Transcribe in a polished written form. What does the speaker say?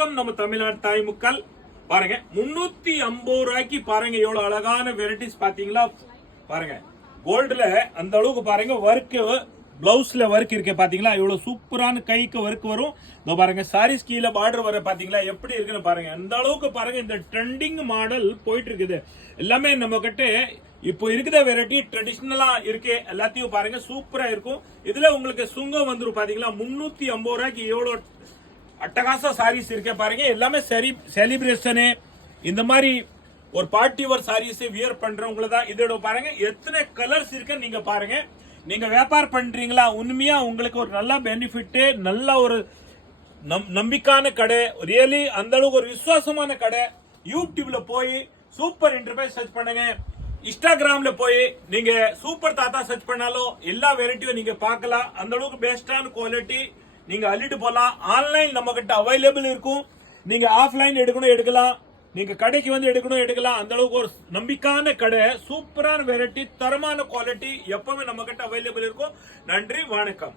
வணக்கம் நம்ம தமிழ்நாடு தாய் மக்கள். பாருங்க 350 ரூபாய்க்கு பாருங்க எவ்வளவு அழகான வெரைட்டிஸ் பாத்தீங்களா. பாருங்க கோல்டுல அந்த அளவுக்கு பாருங்க ஒர்க், பிளவுஸ்ல ஒர்க் இருக்கு பாத்தீங்களா. இவ்வளவு சூப்பரான கைக்கு ஒர்க் வரும். இதோ பாருங்க சாரீஸ் கீழே பார்டர் வர பாத்தீங்களா எப்படி இருக்குன்னு பாருங்க. அந்த அளவுக்கு பாருங்க இந்த ட்ரெண்டிங் மாடல் போயிட்டு இருக்குது. எல்லாமே நம்ம கிட்ட இப்போ இருக்கிற வெரைட்டி ட்ரெடிஷனலா இருக்கு. எல்லாத்தையும் பாருங்க சூப்பரா இருக்கும். இதுல உங்களுக்கு சுங்கம் வந்துரும் பாத்தீங்களா. 350 ரூபாய்க்கு எவ்வளவு அட்டகாச சாரீஸ் இருக்க பாருங்க. எல்லாமே செலிப்ரேஷனு இந்த மாதிரி ஒரு பார்ட்டி ஒரு சாரீஸ் வியர் பண்றவங்கள தான் இதோட பாருங்க. எத்தனை கலர்ஸ் இருக்கு நீங்க பாருங்க. நீங்க வியாபாரம் பண்றீங்களா, உண்மையா உங்களுக்கு ஒரு நல்ல பெனிஃபிட், நல்ல ஒரு நம்பிக்கையான கடை, ரியலி அந்த அளவுக்கு ஒரு விசுவாசமான கடை. யூடியூப்ல போய் சூப்பர் என்டர்பிரைஸ் சர்ச் பண்ணுங்க. இன்ஸ்டாகிராம்ல போய் நீங்க சூப்பர் தாத்தா சர்ச் பண்ணாலும் எல்லா வெரைட்டியும் நீங்க பார்க்கலாம். அந்த அளவுக்கு பெஸ்டான குவாலிட்டி நீங்க அள்ளிட்டு போலாம். ஆன்லைன் நம்ம கிட்ட அவைலபிள் இருக்கும். நீங்க ஆஃப்லைன் எடுக்கலாம், நீங்க கடைக்கு வந்து எடுக்கலாம். அந்த அளவுக்கு ஒரு நம்பிக்கையான கடை, சூப்பரான வெரைட்டி, தரமான குவாலிட்டி எப்பவுமே நம்ம கிட்ட அவைலபிள் இருக்கும். நன்றி, வணக்கம்.